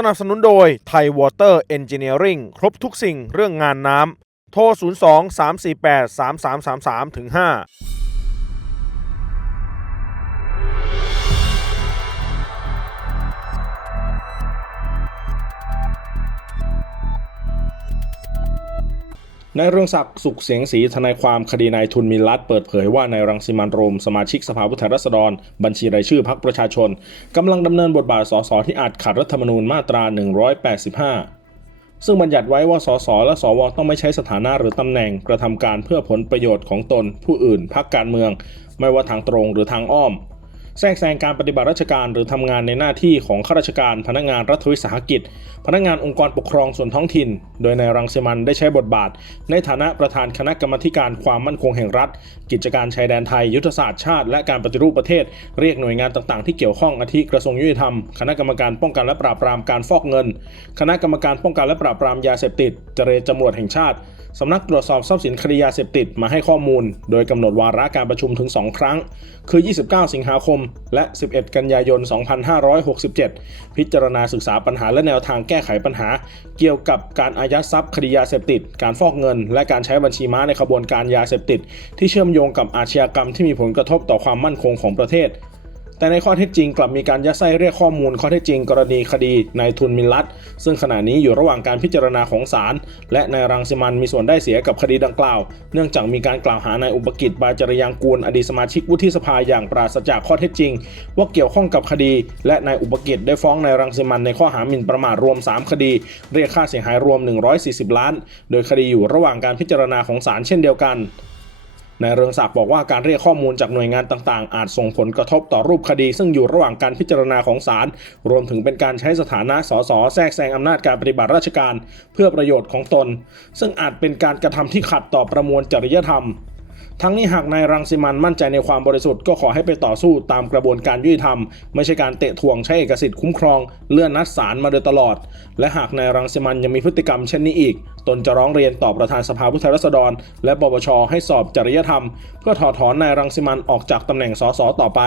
สนับสนุนโดยไทยวอเตอร์เอนจิเนียริงครบทุกสิ่งเรื่องงานน้ำ โทร 02 348 3333ถึง5 นายเรืองศักดิ์สุขเสียงศรีทนายความคดีนายทุนมินลัดเปิดเผยว่านายรังสิมันโรม สมาชิกสภาผู้แทนราษฎร บัญชีรายชื่อพรรคประชาชนกำลังดำเนินบทบาทสสที่อาจขัดรัฐธรรมนูญมาตรา 185 ซึ่งบัญญัติไว้ว่าสสและสวต้องไม่ใช้สถานะหรือตำแหน่งกระทำการเพื่อผลประโยชน์ของตนผู้อื่นพรรคการเมือง ไม่ว่าทางตรงหรือทางอ้อม แทรกแซงการปฏิบัติราชการหรือทำงานในหน้าที่ของข้าราชการ พนักงานรัฐวิสาหกิจ พนักงานองค์กรปกครองส่วนท้องถิ่น โดยนายรังสิมันได้ใช้บทบาท ในฐานะประธานคณะกรรมการความมั่นคงแห่งรัฐ กิจการชายแดนไทย ยุทธศาสตร์ชาติ และการปฏิรูปประเทศ เรียกหน่วยงานต่างๆ ที่เกี่ยวข้องอาทิกระทรวงยุติธรรม คณะกรรมการป้องกันและปราบปรามการฟอกเงิน คณะกรรมการป้องกันและปราบปรามยาเสพติดเจรตำรวจแห่งชาติ สำนักตรวจสอบทรัพย์สินคดียาเสพติดมาให้ข้อมูล โดยกำหนดวาระการประชุมถึง 2 ครั้ง คือ 29 สิงหาคม และ 11 กันยายน 2567 พิจารณาศึกษาปัญหาและแนวทางแก้ไขปัญหา เกี่ยวกับการอายัดทรัพย์คดียาเสพติด การฟอกเงิน และการใช้บัญชีม้าในขบวนการยาเสพติด ที่เชื่อมโยงกับอาชญากรรมที่มีผลกระทบต่อความมั่นคงของประเทศ แต่ในข้อเท็จจริงกลับมีการยัดไส้เรียกข้อมูลข้อเท็จจริงกรณีคดีนายทุนมินลัดซึ่งขณะนี้อยู่ระหว่างการพิจารณาของศาลและนายรังสิมันมีส่วนได้เสียกับคดีดังกล่าว เนื่องจากมีการกล่าวหานายอุปกิจบาจรยางกูลอดีตสมาชิกวุฒิสภาอย่างปราศจากข้อเท็จจริง ว่าเกี่ยวข้องกับคดี และนายอุปกิจได้ฟ้องนายรังสิมันในข้อหาหมิ่นประมาทรวม 3 คดี เรียกค่าเสียหายรวม 140 ล้าน โดยคดีอยู่ระหว่างการพิจารณาของศาลเช่นเดียวกัน นายเรืองศักดิ์บอกว่าการเรียกข้อมูลจากหน่วยงานต่างๆ อาจส่งผลกระทบต่อรูปคดี ซึ่งอยู่ระหว่างการพิจารณาของศาลรวมถึงเป็นการใช้สถานะสสแทรกแซงอำนาจการปฏิบัติราชการ เพื่อประโยชน์ของตน ซึ่งอาจเป็นการกระทำที่ขัดต่อประมวลจริยธรรม ทั้งนี้หากนายรังสิมันมั่นใจในความบริสุทธิ์ก็ขอให้ไปต่อสู้ตามกระบวนการยุติธรรม ไม่ใช่การเตะทวงใช้เอกสิทธิ์คุ้มครองเลื่อนนัดศาลมาโดยตลอด และหากนายรังสิมันยังมีพฤติกรรมเช่นนี้อีก ตนจะร้องเรียนต่อประธานสภาผู้แทนราษฎร และปปชให้สอบจริยธรรม เพื่อถอดถอนนายรังสิมันออกจากตำแหน่งสสต่อไป